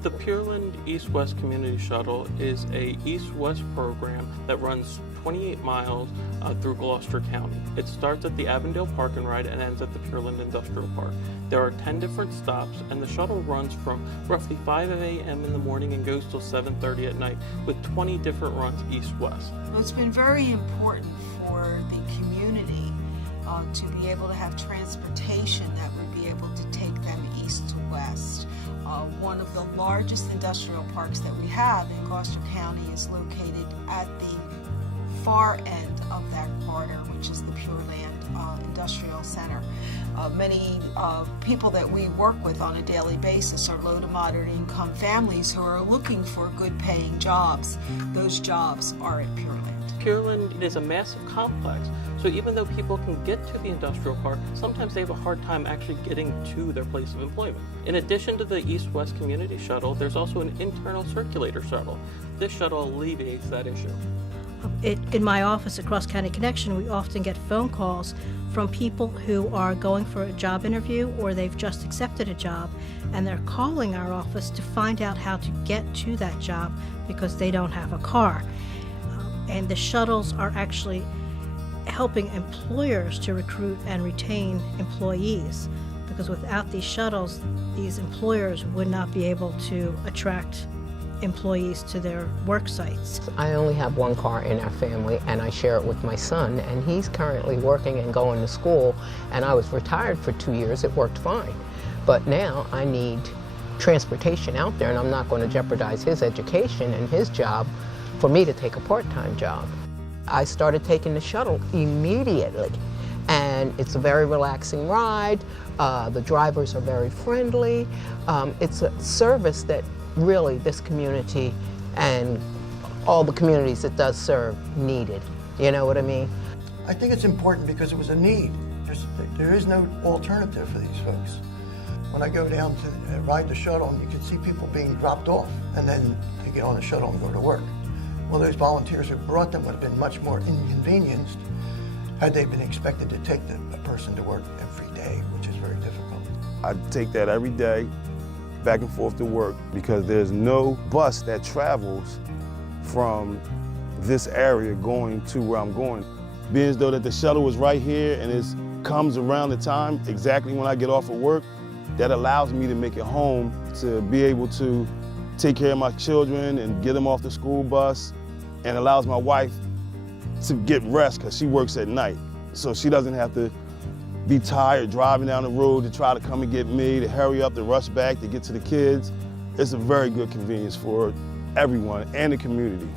The Pureland East-West Community Shuttle is a east-west program that runs 28 miles through Gloucester County. It starts at the Avondale Park and Ride and ends at the Pureland Industrial Park. There are 10 different stops, and the shuttle runs from roughly 5 a.m. in the morning and goes till 7:30 at night, with 20 different runs east-west. Well, it's been very important for the community to be able to have transportation that would be able to take them east to west. One of the largest industrial parks that we have in Gloucester County is located at the far end of that corridor, which is the Pureland Industrial Center. Many people that we work with on a daily basis are low to moderate income families who are looking for good paying jobs. Those jobs are at Pureland. Pureland is a massive complex, so even though people can get to the industrial park, sometimes they have a hard time actually getting to their place of employment. In addition to the East-West Community Shuttle, there's also an internal circulator shuttle. This shuttle alleviates that issue. In my office at Cross County Connection, we often get phone calls from people who are going for a job interview or they've just accepted a job, and they're calling our office to find out how to get to that job because they don't have a car. And the shuttles are actually helping employers to recruit and retain employees, because without these shuttles, these employers would not be able to attract employees to their work sites. I only have one car in our family, and I share it with my son, and he's currently working and going to school, and I was retired for 2 years. It worked fine. But now I need transportation out there, and I'm not going to jeopardize his education and his job for me to take a part-time job. I started taking the shuttle immediately, and it's a very relaxing ride. The drivers are very friendly. It's a service that really this community and all the communities it does serve needed. You know what I mean? I think it's important because it was a need. There is no alternative for these folks. When I go down to ride the shuttle, you can see people being dropped off, and then they get on the shuttle and go to work. Well, those volunteers who brought them would have been much more inconvenienced had they been expected to take a person to work every day, which is very difficult. I take that every day, back and forth to work, because there's no bus that travels from this area going to where I'm going. Being as though that the shuttle was right here and it comes around the time exactly when I get off of work, that allows me to make it home, to be able to take care of my children and get them off the school bus, and allows my wife to get rest because she works at night. So she doesn't have to be tired driving down the road to try to come and get me, to hurry up, to rush back, to get to the kids. It's a very good convenience for everyone and the community.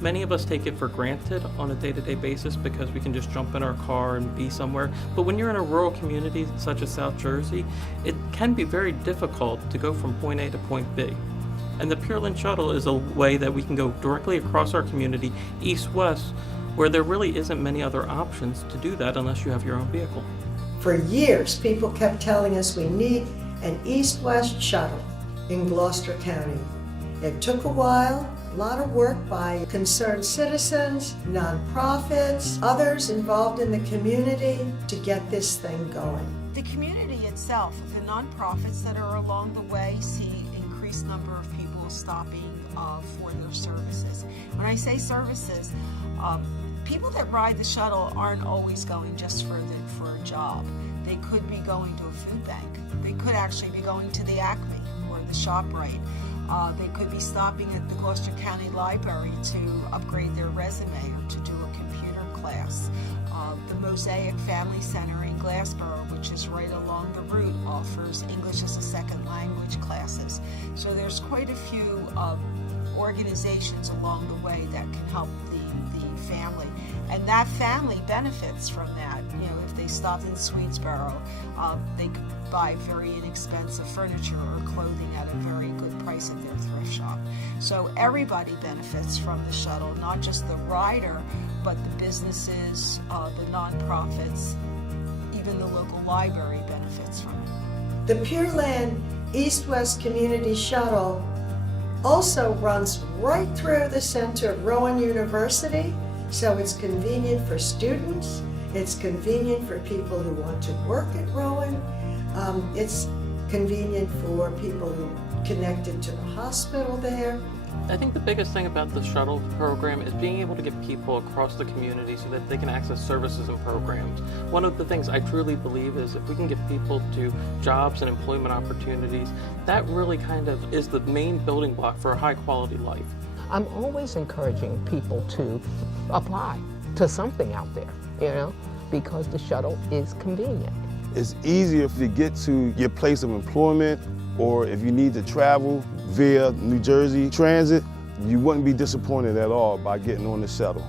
Many of us take it for granted on a day-to-day basis because we can just jump in our car and be somewhere. But when you're in a rural community such as South Jersey, it can be very difficult to go from point A to point B. And the Pureland Shuttle is a way that we can go directly across our community, east-west, where there really isn't many other options to do that unless you have your own vehicle. For years, people kept telling us we need an east-west shuttle in Gloucester County. It took a while, a lot of work by concerned citizens, nonprofits, others involved in the community to get this thing going. The community itself, the nonprofits that are along the way, see increased number of people stopping for their services. When I say services, people that ride the shuttle aren't always going just for a job. They could be going to a food bank. They could actually be going to the Acme or the ShopRite. They could be stopping at the Gloucester County Library to upgrade their resume or to do a computer class. The Mosaic Family Center in Glassboro, which is right along the route, offers English as a second language classes. So there's quite a few organizations along the way that can help the family. And that family benefits from that. You know, if they stopped in Swedesboro, they could buy very inexpensive furniture or clothing at a very good price at their thrift shop. So everybody benefits from the shuttle, not just the rider, but the businesses, the nonprofits, even the local library benefits from it. The Pureland East-West Community Shuttle also runs right through the center of Rowan University, so it's convenient for students, it's convenient for people who want to work at Rowan. It's convenient for people who connected to the hospital there. I think the biggest thing about the shuttle program is being able to get people across the community so that they can access services and programs. One of the things I truly believe is if we can get people to jobs and employment opportunities, that really kind of is the main building block for a high quality life. I'm always encouraging people to apply to something out there, you know, because the shuttle is convenient. It's easier to get to your place of employment, or if you need to travel via New Jersey Transit, you wouldn't be disappointed at all by getting on the shuttle.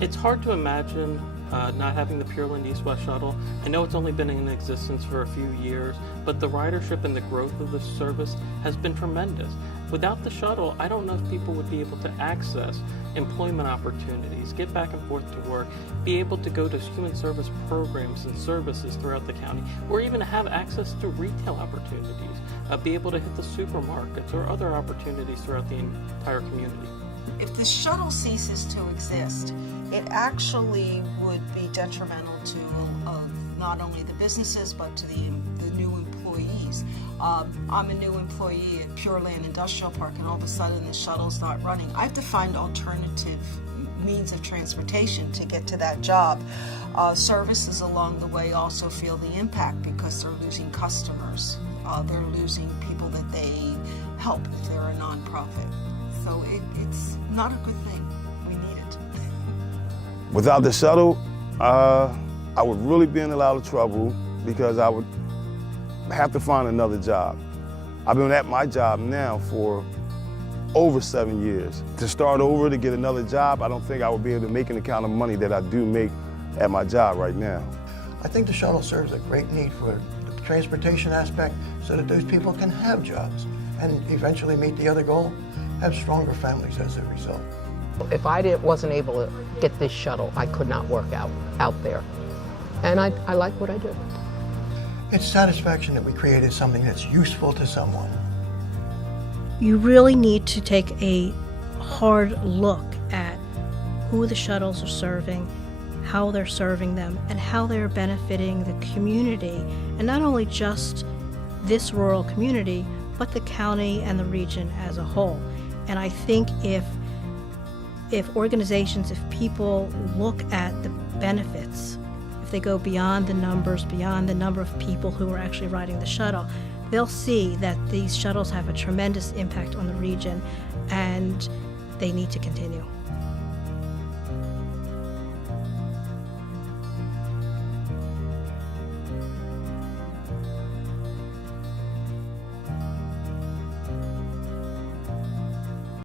It's hard to imagine not having the Pureland East-West Shuttle. I know it's only been in existence for a few years, but the ridership and the growth of the service has been tremendous. Without the shuttle, I don't know if people would be able to access employment opportunities, get back and forth to work, be able to go to human service programs and services throughout the county, or even have access to retail opportunities, be able to hit the supermarkets or other opportunities throughout the entire community. If the shuttle ceases to exist, it actually would be detrimental to not only the businesses but to the new employees. I'm a new employee at Pureland Industrial Park, and all of a sudden the shuttle's not running. I have to find alternative means of transportation to get to that job. Services along the way also feel the impact because they're losing customers. They're losing people that they help if they're a nonprofit. So it's not a good thing. We need it. Without the shuttle, I would really be in a lot of trouble because I would have to find another job. I've been at my job now for over 7 years. To start over, to get another job, I don't think I would be able to make the kind of money that I do make at my job right now. I think the shuttle serves a great need for the transportation aspect so that those people can have jobs and eventually meet the other goal, have stronger families as a result. If I wasn't able to get this shuttle, I could not work out there. And I like what I do. It's satisfaction that we created something that's useful to someone. You really need to take a hard look at who the shuttles are serving, how they're serving them, and how they're benefiting the community, and not only just this rural community, but the county and the region as a whole. And I think if organizations, if people look at the benefits, if they go beyond the numbers, beyond the number of people who are actually riding the shuttle, they'll see that these shuttles have a tremendous impact on the region, and they need to continue.